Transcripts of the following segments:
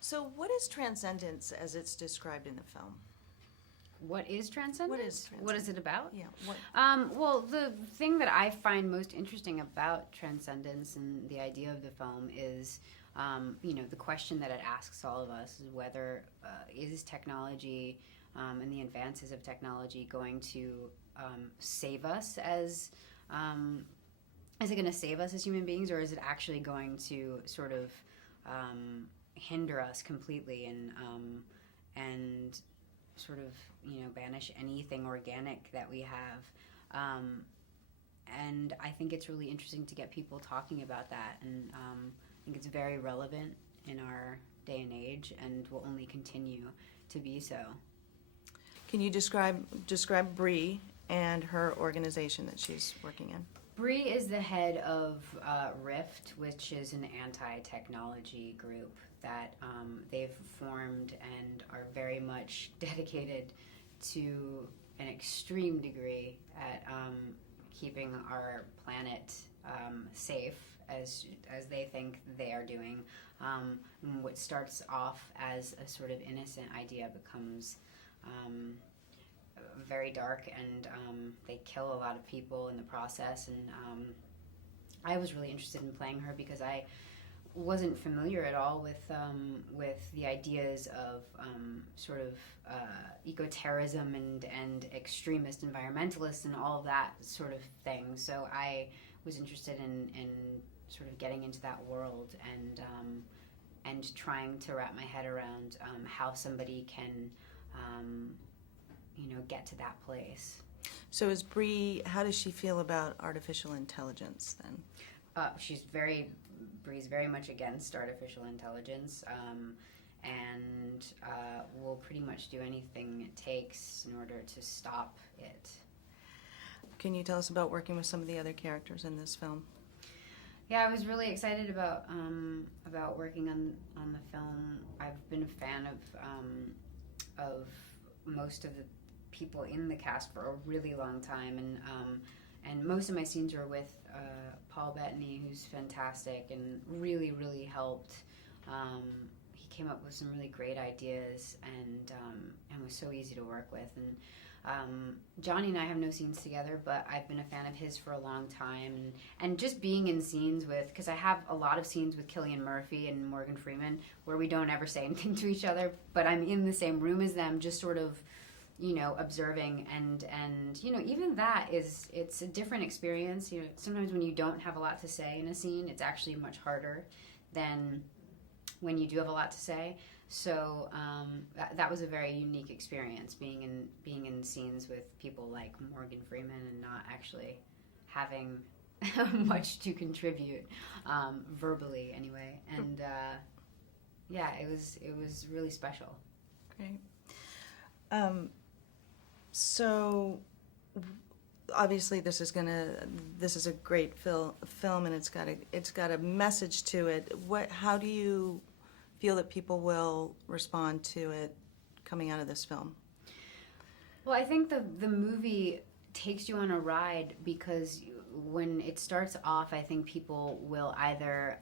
So what is Transcendence as it's described in the film? What is Transcendence? What is Transcendence? What is it about? Yeah. What? Well, the thing that I find most interesting about Transcendence and the idea of the film is, the question that it asks all of us is whether is technology and the advances of technology going to save us as is it going to save us as human beings, or is it actually going to sort of hinder us completely and sort of banish anything organic that we have, and I think it's really interesting to get people talking about that, and I think it's very relevant in our day and age, and will only continue to be so. Can you describe Bree and her organization that she's working in? Bree is the head of RIFT, which is an anti-technology group that they've formed and are very much dedicated to an extreme degree at keeping our planet safe, as they think they are doing. What starts off as a sort of innocent idea becomes very dark, and they kill a lot of people in the process. And I was really interested in playing her because I wasn't familiar at all with the ideas of sort of eco-terrorism and extremist environmentalists and all of that sort of thing. So I was interested in sort of getting into that world and trying to wrap my head around how somebody can get to that place. So is Bree, how does she feel about artificial intelligence then? Bree's very much against artificial intelligence, and will pretty much do anything it takes in order to stop it. Can you tell us about working with some of the other characters in this film? Yeah, I was really excited about working on the film. I've been a fan of most of the people in the cast for a really long time, and most of my scenes were with Paul Bettany, who's fantastic and really, really helped. He came up with some really great ideas and was so easy to work with. And Johnny and I have no scenes together, but I've been a fan of his for a long time. And just being in scenes with, because I have a lot of scenes with Cillian Murphy and Morgan Freeman where we don't ever say anything to each other, but I'm in the same room as them, just sort of observing, and even that it's a different experience. Sometimes when you don't have a lot to say in a scene, it's actually much harder than when you do have a lot to say. So that was a very unique experience, being in scenes with people like Morgan Freeman and not actually having much to contribute, verbally anyway. And it was really special. Great. So obviously this is a great film, and it's got a message to it. How do you feel that people will respond to it coming out of this film? Well, I think the movie takes you on a ride, because when it starts off, I think people will either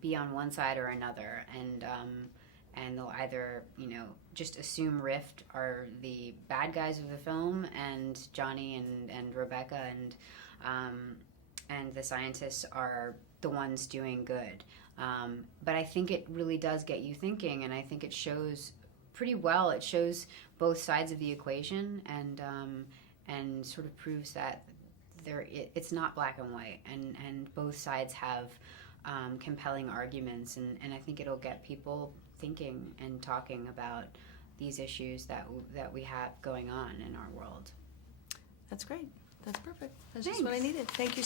be on one side or another, and they'll either just assume Rift are the bad guys of the film, and Johnny and Rebecca and the scientists are the ones doing good. But I think it really does get you thinking, and I think it shows pretty well. It shows both sides of the equation, and sort of proves that it's not black and white, and both sides have compelling arguments, and I think it'll get people thinking and talking about these issues that we have going on in our world. That's great. That's perfect. That's Thanks. just what I needed. Thank you.